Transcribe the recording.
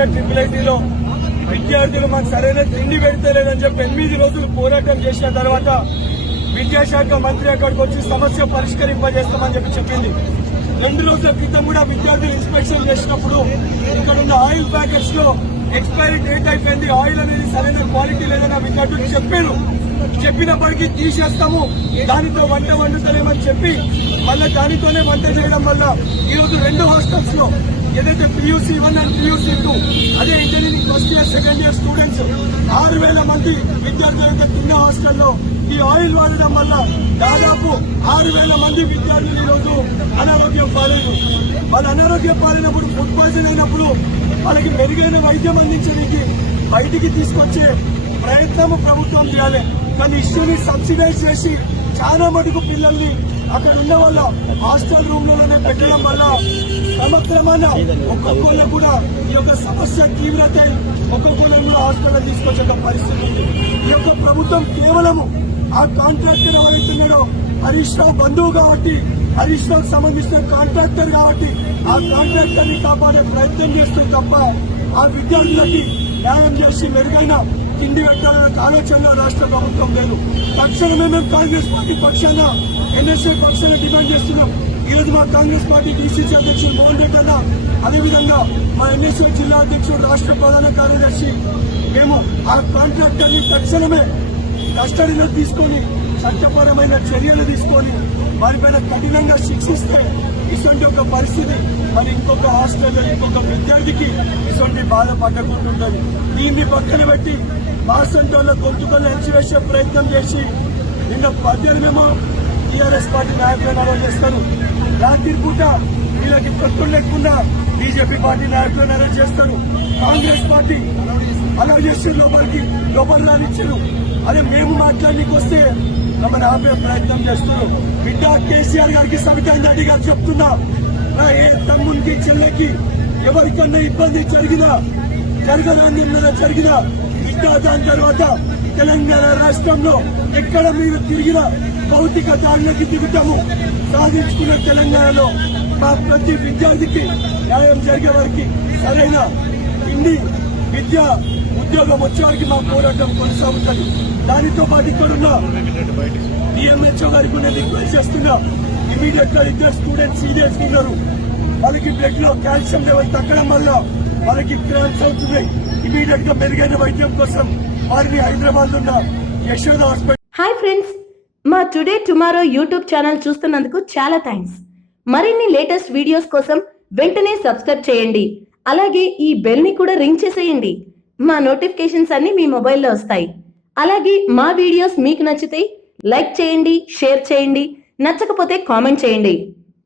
Telangana triple విద్యార్థులు మాకు సరైన తిండి పెడతలేదని చెప్పి 8 రోజులు పోరాటం చేసిన తర్వాత విద్యాశాఖ మంత్రి అక్కడికి వచ్చి సమస్య పరిష్కరింపజేస్తామని చెప్పింది. 2 రోజుల క్రితం కూడా విద్యార్థులు ఇన్స్పెక్షన్ చేసినప్పుడు ఇక్కడ ఉన్న ఆయిల్ ప్యాకెట్స్ లో ఎక్స్పైరీ డేట్ అయిపోయింది, ఆయిల్ అనేది సరైన క్వాలిటీ లేదని విద్యార్థులు చెప్పారు. చెప్పినప్పటికీ తీసేస్తాము, దానితో వంట వండుతలేమని చెప్పి మళ్ళీ దానితోనే వంట చేయడం వల్ల ఈరోజు 2 హాస్టల్స్ లో ఏదైతే PUC 1 అండ్ PUC 2 అదే engineering first year second year students 6,000 మంది విద్యార్థులైతే తిన్న హాస్టల్లో ఈ ఆయిల్ వాడడం వల్ల దాదాపు 6,000 మంది విద్యార్థులు ఈరోజు అనారోగ్యం పాలైన. వాళ్ళు అనారోగ్యం పాలైనప్పుడు ఫుడ్ పాయిజన్ అయినప్పుడు వాళ్ళకి మెరుగైన వైద్యం అందించడానికి బయటికి తీసుకొచ్చే ప్రయత్నం ప్రభుత్వం చేయాలి. కానీ ఇష్యూని సబ్సిడైజ్ చేసి చాలా మటుకు పిల్లల్ని అక్కడ ఉన్న వాళ్ళ హాస్టల్ రూమ్ లోనే పెట్టడం వల్ల క్రమక్రమాన ఒక్కొక్కళ్ళు కూడా ఈ యొక్క సమస్య తీవ్రత ఒక్కొక్కళ్ళు హాస్టల్ తీసుకొచ్చే పరిస్థితి ఉంది. ఈ యొక్క ప్రభుత్వం కేవలము ఆ కాంట్రాక్టర్ ఎవరైతున్నాడో హరీష్ రావు బంధువు కాబట్టి, హరీష్ రావుకు సంబంధించిన కాంట్రాక్టర్ కాబట్టి ఆ కాంట్రాక్టర్ ని కాపాడే ప్రయత్నం చేస్తుంది తప్ప ఆ విద్యార్థులకి న్యాయం చేసి మెరుగైన తిండి పెట్టాలన్న ఆలోచన రాష్ట్ర ప్రభుత్వం లేదు. తక్షణమే మేము కాంగ్రెస్ పార్టీ పక్షాన NSA పక్షాన డిమాండ్ చేస్తున్నాం. ఈరోజు మా కాంగ్రెస్ పార్టీ DCC అధ్యక్షుడు మోహన్ రెడ్డి అన్న, అదేవిధంగా మా NSA జిల్లా అధ్యక్షుడు రాష్ట్ర ప్రధాన కార్యదర్శి మేము ఆ కాంట్రాక్టర్ ని తక్షణమే కస్టడీలో తీసుకొని చట్టపరమైన చర్యలు తీసుకొని వారిపైన కఠినంగా శిక్షిస్తే ఇటువంటి ఒక పరిస్థితి మరి ఇంకొక హాస్టల్లో ఇంకొక విద్యార్థికి ఇటువంటి బాధ పట్టకుంటుంటుంది. దీన్ని పక్కన పెట్టి మా సంటోళ్ళ గొంతుకలు అణచివేసే ప్రయత్నం చేసి నిన్న 18 TRS పార్టీ నాయకులను అరెస్ట్ చేస్తారు. రాత్రి పూట వీళ్ళకి పట్టులు లేకుండా BJP పార్టీ నాయకులను అరెస్ట్ చేస్తారు. కాంగ్రెస్ పార్టీ అలా చేసి లోపల రానిచ్చారు. అదే మేము మాట్లాడడానికి వస్తే మమ్మల్ని ఆపే ప్రయత్నం చేస్తున్నారు. బిడ్డ కేసీఆర్ గారికి సవితా రెడ్డి గారు చెప్తున్నా, ఏ తమ్మునికి చెల్లెకి ఎవరికన్నా ఇబ్బంది జరిగినా బిడ్డ దాని తర్వాత తెలంగాణ రాష్ట్రంలో ఎక్కడ మీరు తిరిగినా భౌతిక దాడులకి దిగుతాము. సాధించుకున్న తెలంగాణలో మా ప్రతి విద్యార్థికి న్యాయం జరిగే వారికి సరైన తిండి, విద్య, ఉద్యోగం వచ్చే వారికి మా పోరాటం కొనసాగుతుంది. దానితో పాటు ఇక్కడున్న DMHO గారికి నేను రిక్వెస్ట్ చేస్తున్నా, ఇమీడియట్ గా 2 స్టూడెంట్స్ సీరియస్ ఉన్నారు. వాళ్ళకి బ్లడ్ లో కాల్షియం లెవెల్ తగ్గడం వల్ల వాళ్ళకి క్రాంప్స్ అవుతున్నాయి. ఇమీడియట్ గా మెరుగైన వైద్యం కోసం వారిని హైదరాబాద్ ఉన్న యశోద హాస్పిటల్. హాయ్ ఫ్రెండ్స్, మా టుడే టుమారో యూట్యూబ్ ఛానల్ చూస్తున్నందుకు చాలా థ్యాంక్స్. మరిన్ని లేటెస్ట్ వీడియోస్ కోసం వెంటనే సబ్స్క్రైబ్ చేయండి. అలాగే ఈ బెల్ ని కూడా రింగ్ చేసేయండి. మా నోటిఫికేషన్స్ అన్ని మీ మొబైల్లో వస్తాయి. అలాగే మా వీడియోస్ మీకు నచ్చితే లైక్ చేయండి, షేర్ చేయండి, నచ్చకపోతే కామెంట్ చేయండి.